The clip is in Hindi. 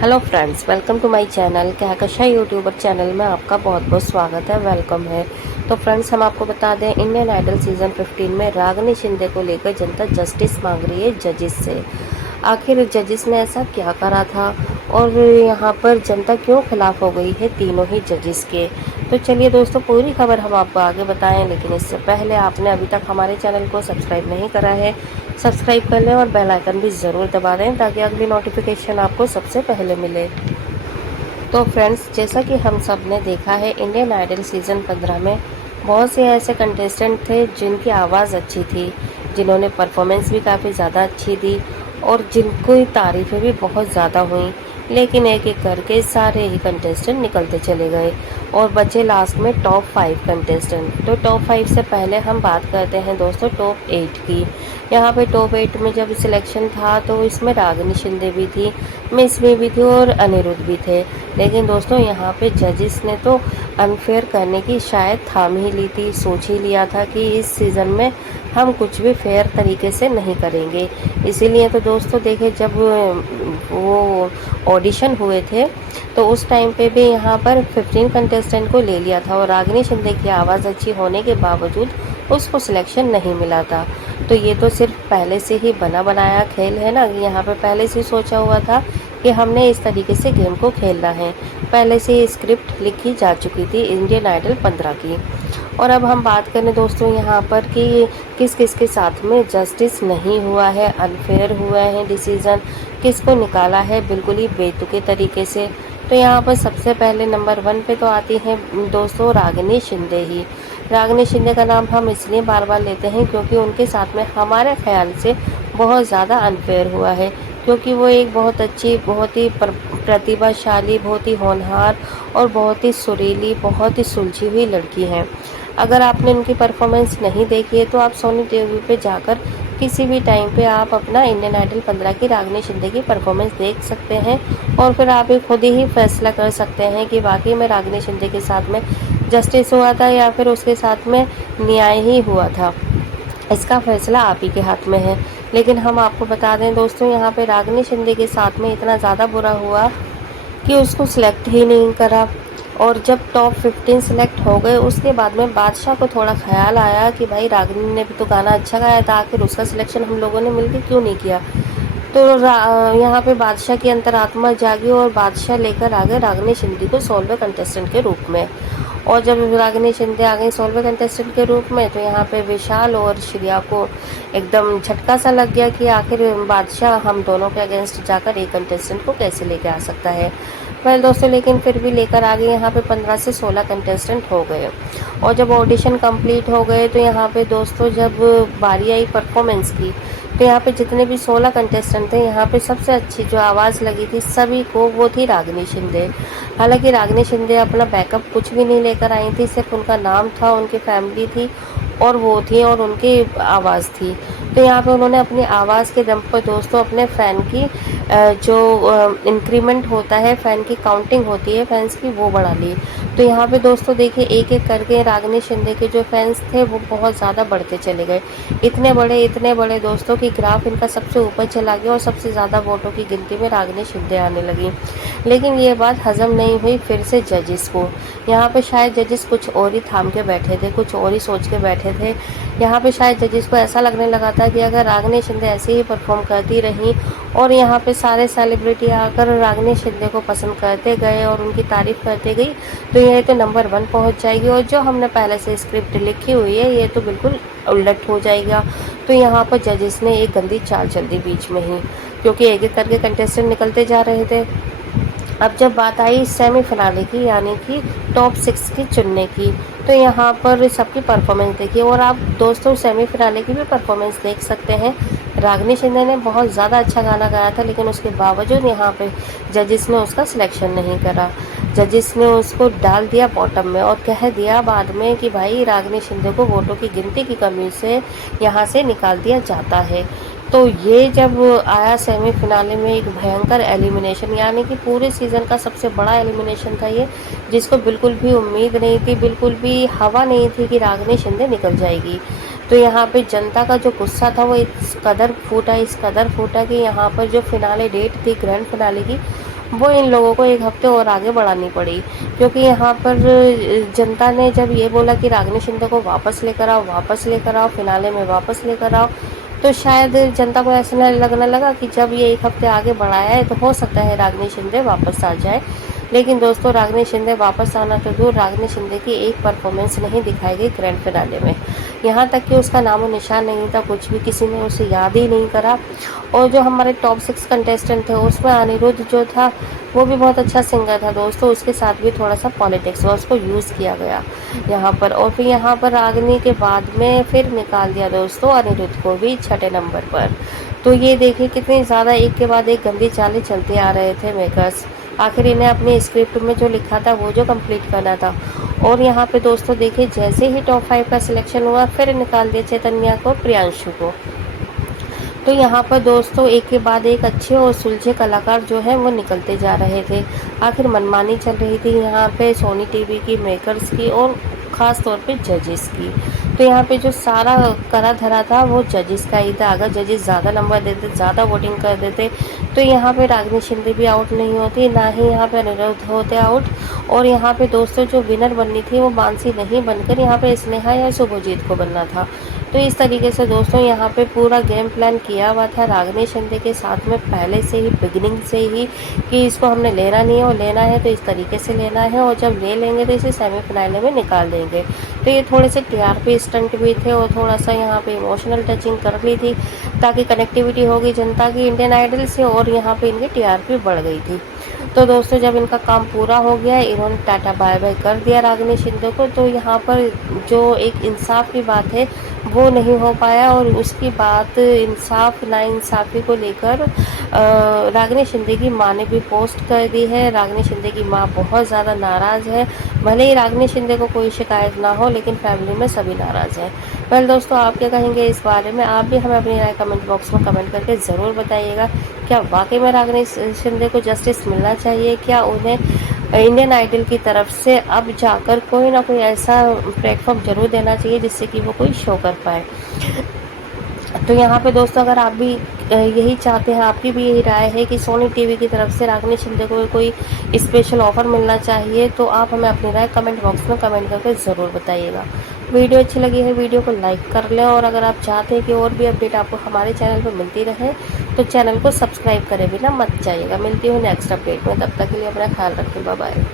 Hello friends, welcome to my channel. Kahkasha YouTuber channel में आपका बहुत बहुत स्वागत है, वेलकम है। तो फ्रेंड्स, हम आपको बता दें, इंडियन आइडल सीज़न 15 में रागिनी शिंदे को लेकर जनता जस्टिस मांग रही है जजेस से। आखिर जजेस ने ऐसा क्या करा था और यहाँ पर जनता क्यों खिलाफ हो गई है तीनों ही जजेस के। तो चलिए दोस्तों, पूरी खबर हम आपको आगे बताएं, लेकिन इससे पहले आपने अभी तक हमारे चैनल को सब्सक्राइब नहीं करा है, सब्सक्राइब कर लें और बेल आइकन भी ज़रूर दबा दें ताकि अगली नोटिफिकेशन आपको सबसे पहले मिले। तो फ्रेंड्स, जैसा कि हम सब ने देखा है, इंडियन आइडल सीज़न 15 में बहुत से ऐसे कंटेस्टेंट थे जिनकी आवाज़ अच्छी थी, जिन्होंने परफॉर्मेंस भी काफ़ी ज़्यादा अच्छी दी और जिनको तारीफ़ें भी बहुत ज़्यादा हुई। लेकिन एक एक करके सारे ही कंटेस्टेंट निकलते चले गए और बचे लास्ट में टॉप 5 कंटेस्टेंट। तो टॉप 5 से पहले हम बात करते हैं दोस्तों टॉप 8 की। यहाँ पे टॉप 8 में जब सिलेक्शन था तो इसमें रागिनी शिंदे भी थी, मिसमी भी थी और अनिरुद्ध भी थे। लेकिन दोस्तों, यहाँ पे जजेस ने तो अनफेयर करने की शायद ठान ही ली थी, सोच ही लिया था कि इस सीज़न में हम कुछ भी फेयर तरीके से नहीं करेंगे। इसीलिए तो दोस्तों देखिए, जब वो ऑडिशन हुए थे तो उस टाइम पे भी यहाँ पर 15 कंटेस्टेंट को ले लिया था और रागिनी शिंदे की आवाज़ अच्छी होने के बावजूद उसको सिलेक्शन नहीं मिला था। तो ये तो सिर्फ पहले से ही बना बनाया खेल है ना, यहाँ पे पहले से सोचा हुआ था कि हमने इस तरीके से गेम को खेलना है। पहले से ही स्क्रिप्ट लिखी जा चुकी थी इंडियन आइडल 15 की। और अब हम बात करें दोस्तों यहाँ पर कि किस किस के साथ में जस्टिस नहीं हुआ है, अनफेयर हुआ है डिसीज़न, किसको निकाला है बिल्कुल ही बेतुके तरीके से। तो यहाँ पर सबसे पहले नंबर 1 पे तो आती हैं दोस्तों रागिनी शिंदे ही। रागिनी शिंदे का नाम हम इसलिए बार बार लेते हैं क्योंकि उनके साथ में हमारे ख्याल से बहुत ज़्यादा अनफेयर हुआ है, क्योंकि वो एक बहुत अच्छी, बहुत ही प्रतिभाशाली, बहुत ही होनहार और बहुत ही सुरीली, बहुत ही सुलझी हुई लड़की हैं। अगर आपने उनकी परफॉर्मेंस नहीं देखी है तो आप सोनी टीवी पे जाकर किसी भी टाइम पे आप अपना इंडियन आइडल 15 की रागिनी शिंदे की परफॉर्मेंस देख सकते हैं और फिर आप खुद ही फैसला कर सकते हैं कि वाकई में रागिनी शिंदे के साथ में जस्टिस हुआ था या फिर उसके साथ में न्याय ही हुआ था। इसका फैसला आप ही के हाथ में है। लेकिन हम आपको बता दें दोस्तों, यहाँ पे रागिनी शिंदे के साथ में इतना ज़्यादा बुरा हुआ कि उसको सिलेक्ट ही नहीं करा। और जब टॉप 15 सिलेक्ट हो गए उसके बाद में बादशाह को थोड़ा ख्याल आया कि भाई रागिनी ने भी तो गाना अच्छा गाया था, आखिर उसका सिलेक्शन हम लोगों ने मिलकर क्यों नहीं किया। तो यहाँ पे बादशाह की अंतरात्मा जागी और बादशाह लेकर आ गए रागिनी शिंदे को सोलवे कंटेस्टेंट के रूप में। और जब रागिनी शिंदे आ गई सोलवे कंटेस्टेंट के रूप में तो यहाँ पे विशाल और श्रेया को एकदम झटका सा लग गया कि आखिर बादशाह हम दोनों के अगेंस्ट जाकर एक कंटेस्टेंट को कैसे लेके आ सकता है। वेल दोस्तों, लेकिन फिर भी लेकर आ गए। यहाँ पे 15 से 16 कंटेस्टेंट हो गए और जब ऑडिशन कंप्लीट हो गए तो यहाँ पे दोस्तों जब बारी आई परफॉर्मेंस की तो यहाँ पे जितने भी 16 कंटेस्टेंट थे, यहाँ पे सबसे अच्छी जो आवाज़ लगी थी सभी को वो थी रागिनी शिंदे। हालांकि रागिनी शिंदे अपना बैकअप कुछ भी नहीं लेकर आई थी, सिर्फ उनका नाम था, उनकी फैमिली थी और वो थी और उनकी आवाज़ थी। तो यहाँ पे उन्होंने अपनी आवाज़ के दम पर दोस्तों अपने फ़ैन की जो इंक्रीमेंट होता है, फ़ैन की काउंटिंग होती है फैंस की, वो बढ़ा ली। तो यहाँ पे दोस्तों देखिए, एक एक करके रागिनी शिंदे के जो फैंस थे वो बहुत ज़्यादा बढ़ते चले गए। इतने बड़े दोस्तों की ग्राफ इनका सबसे ऊपर चला गया और सबसे ज़्यादा वोटों की गिनती में रागिनी शिंदे आने लगी। लेकिन ये बात हज़म नहीं हुई फिर से जजेस को। यहाँ पे शायद जजेस कुछ और ही थाम के बैठे थे, कुछ और ही सोच के बैठे थे। यहाँ पे शायद जजेस को ऐसा लगने लगा था कि अगर रागिनी शिंदे ऐसे ही परफॉर्म करती रही और यहाँ पे सारे सेलिब्रिटी आकर रागिनी शिंदे को पसंद करते गए और उनकी तारीफ़ करते गई तो ये तो नंबर 1 पहुँच जाएगी और जो हमने पहले से स्क्रिप्ट लिखी हुई है ये तो बिल्कुल उलट हो जाएगा। तो यहाँ पर जजेस ने एक गंदी चाल चल दी बीच में ही, क्योंकि एक एक करके कंटेस्टेंट निकलते जा रहे थे। अब जब बात आई सेमीफिनाले की, यानी कि टॉप 6 की चुनने की, तो यहाँ पर सबकी परफॉर्मेंस देखिए और आप दोस्तों सेमीफिनाले की भी परफॉर्मेंस देख सकते हैं। रागिनी शिंदे ने बहुत ज़्यादा अच्छा गाना गाया था, लेकिन उसके बावजूद यहाँ पे जजेस ने उसका सिलेक्शन नहीं करा। जजेस ने उसको डाल दिया बॉटम में और कह दिया बाद में कि भाई रागिनी शिंदे को वोटों की गिनती की कमी से यहाँ से निकाल दिया जाता है। तो ये जब आया सेमीफिनाले में एक भयंकर एलिमिनेशन, यानी कि पूरे सीज़न का सबसे बड़ा एलिमिनेशन था ये, जिसको बिल्कुल भी उम्मीद नहीं थी, बिल्कुल भी हवा नहीं थी कि रागिनी शिंदे निकल जाएगी। तो यहाँ पे जनता का जो गुस्सा था वो इस कदर फूटा कि यहाँ पर जो फिनाले डेट थी ग्रैंड फिनाले की वो इन लोगों को 1 हफ्ते और आगे बढ़ानी पड़ी, क्योंकि यहाँ पर जनता ने जब ये बोला कि रागिनी शिंदे को वापस लेकर आओ, फिनाले में वापस लेकर आओ, तो शायद जनता को ऐसा लगने लगा कि जब ये 1 हफ्ते आगे बढ़ाया है तो हो सकता है रागिनी शिंदे वापस आ जाए। लेकिन दोस्तों, रागिनी शिंदे वापस आना तो दूर, रागिनी शिंदे की एक परफॉर्मेंस नहीं दिखाई गई ग्रैंड फिनाले में। यहाँ तक कि उसका नामो निशान नहीं था, कुछ भी किसी ने उसे याद ही नहीं करा। और जो हमारे टॉप 6 कंटेस्टेंट थे उसमें अनिरुद्ध जो था वो भी बहुत अच्छा सिंगर था दोस्तों, उसके साथ भी थोड़ा सा पॉलिटिक्स हुआ, उसको यूज़ किया गया यहाँ पर। और फिर यहाँ पर रागिनी के बाद में फिर निकाल दिया दोस्तों अनिरुद्ध को भी 6ठे नंबर पर। तो ये देखिए कितनी ज़्यादा एक के बाद एक गंदी चालें चलते आ रहे थे मेकर्स। आखिर इन्हें अपनी स्क्रिप्ट में जो लिखा था वो जो कंप्लीट करना था। और यहाँ पे दोस्तों देखिए, जैसे ही टॉप 5 का सिलेक्शन हुआ फिर निकाल दिया चैतन्या को, प्रियांशु को। तो यहाँ पर दोस्तों एक के बाद एक अच्छे और सुलझे कलाकार जो है वो निकलते जा रहे थे। आखिर मनमानी चल रही थी यहाँ पे सोनी टीवी की, मेकर्स की और ख़ास तौर पे जजेस की। तो यहाँ पे जो सारा करा धरा था वो जजेस का ही था। अगर जजेस ज़्यादा नंबर देते, ज़्यादा वोटिंग कर देते, तो यहाँ पे रागिनी शिंदे भी आउट नहीं होती, ना ही यहाँ पे अनिरुद्ध होते आउट। और यहाँ पे दोस्तों जो विनर बननी थी वो मानसी नहीं बनकर यहाँ पे स्नेहा या शुभजीत को बनना था। तो इस तरीके से दोस्तों यहाँ पे पूरा गेम प्लान किया हुआ था रागिनी शिंदे के साथ में पहले से ही, बिगिनिंग से ही, कि इसको हमने लेना नहीं है और लेना है तो इस तरीके से लेना है, और जब ले लेंगे तो इसे सेमीफाइनल में निकाल देंगे। तो ये थोड़े से टीआरपी स्टंट भी थे और थोड़ा सा यहाँ पे इमोशनल टचिंग कर ली थी, ताकि कनेक्टिविटी होगी जनता की इंडियन आइडल से, और यहाँ पे इनकी टीआरपी बढ़ गई थी। तो दोस्तों जब इनका काम पूरा हो गया, इन्होंने टाटा बाय बाय कर दिया रागिनी शिंदे को, तो यहाँ पर जो एक इंसाफ की बात है वो नहीं हो पाया। और उसकी बात इंसाफ नाइंसाफ़ी को लेकर रागिनी शिंदे की माँ ने भी पोस्ट कर दी है। रागिनी शिंदे की माँ बहुत ज़्यादा नाराज़ है। भले ही रागिनी शिंदे को कोई शिकायत ना हो, लेकिन फैमिली में सभी नाराज़ हैं। वेल दोस्तों, आप क्या कहेंगे इस बारे में? आप भी हमें अपनी राय कमेंट बॉक्स में कमेंट करके ज़रूर बताइएगा। क्या वाकई में रागिनी शिंदे को जस्टिस मिलना चाहिए? क्या उन्हें इंडियन आइडल की तरफ से अब जाकर कोई ना कोई ऐसा प्लेटफॉर्म जरूर देना चाहिए जिससे कि वो कोई शो कर पाए? तो यहाँ पे दोस्तों अगर आप भी यही चाहते हैं, आपकी भी यही राय है कि सोनी टीवी की तरफ से रागिनी शिंदे को कोई स्पेशल ऑफर मिलना चाहिए, तो आप हमें अपनी राय कमेंट बॉक्स में कमेंट करके ज़रूर बताइएगा। वीडियो अच्छी लगी है वीडियो को लाइक कर लें, और अगर आप चाहते हैं कि और भी अपडेट आपको हमारे चैनल पर मिलती रहे तो चैनल को सब्सक्राइब करे बिना मत जाइएगा। मिलती हूँ नेक्स्ट अपडेट में, तब तक के लिए अपना ख्याल रखें। Bye bye.